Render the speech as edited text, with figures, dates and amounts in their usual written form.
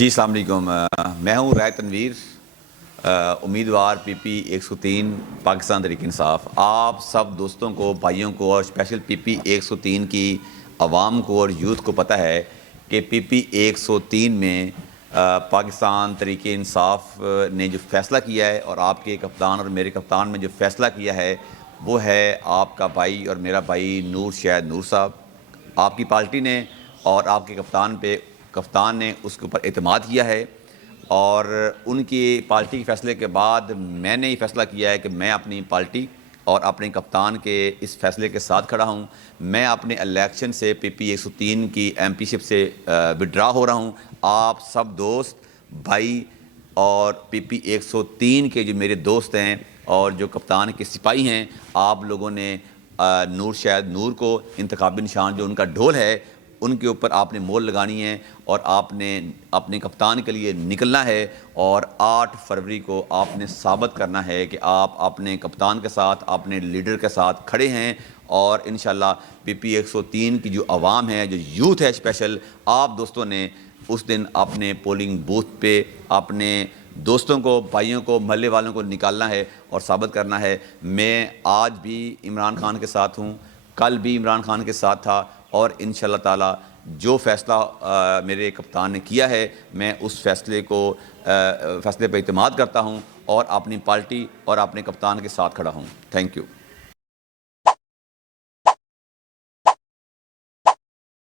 جی السلام علیکم، میں ہوں رائے تنویر، امیدوار پی پی 103 پاکستان تحریک انصاف۔ آپ سب دوستوں کو، بھائیوں کو اور اسپیشل پی پی 103 کی عوام کو اور یوتھ کو پتہ ہے کہ پی پی 103 میں پاکستان تحریک انصاف نے جو فیصلہ کیا ہے اور آپ کے کپتان اور میرے کپتان میں جو فیصلہ کیا ہے وہ ہے آپ کا بھائی اور میرا بھائی نور شہید نور صاحب۔ آپ کی پارٹی نے اور آپ کے کپتان نے اس کے اوپر اعتماد کیا ہے، اور ان کی پارٹی کے فیصلے کے بعد میں نے یہ فیصلہ کیا ہے کہ میں اپنی پارٹی اور اپنے کپتان کے اس فیصلے کے ساتھ کھڑا ہوں۔ میں اپنے الیکشن سے پی پی 103 کی ایم پی شپ سے وڈرا ہو رہا ہوں۔ آپ سب دوست بھائی اور پی پی 103 کے جو میرے دوست ہیں اور جو کپتان کے سپاہی ہیں، آپ لوگوں نے نور شہید نور کو انتخابی نشان جو ان کا ڈھول ہے ان کے اوپر آپ نے مول لگانی ہے، اور آپ نے اپنے کپتان کے لیے نکلنا ہے، اور 8 فروری کو آپ نے ثابت کرنا ہے کہ آپ اپنے کپتان کے ساتھ، اپنے لیڈر کے ساتھ کھڑے ہیں۔ اور انشاءاللہ پی پی 103 کی جو عوام ہے، جو یوتھ ہے اسپیشل، آپ دوستوں نے اس دن اپنے پولنگ بوتھ پہ اپنے دوستوں کو، بھائیوں کو، محلے والوں کو نکالنا ہے اور ثابت کرنا ہے۔ میں آج بھی عمران خان کے ساتھ ہوں، کل بھی عمران خان کے ساتھ تھا، اور انشاءاللہ تعالی جو فیصلہ میرے کپتان نے کیا ہے میں اس فیصلے پہ اعتماد کرتا ہوں اور اپنی پارٹی اور اپنے کپتان کے ساتھ کھڑا ہوں۔ Thank you.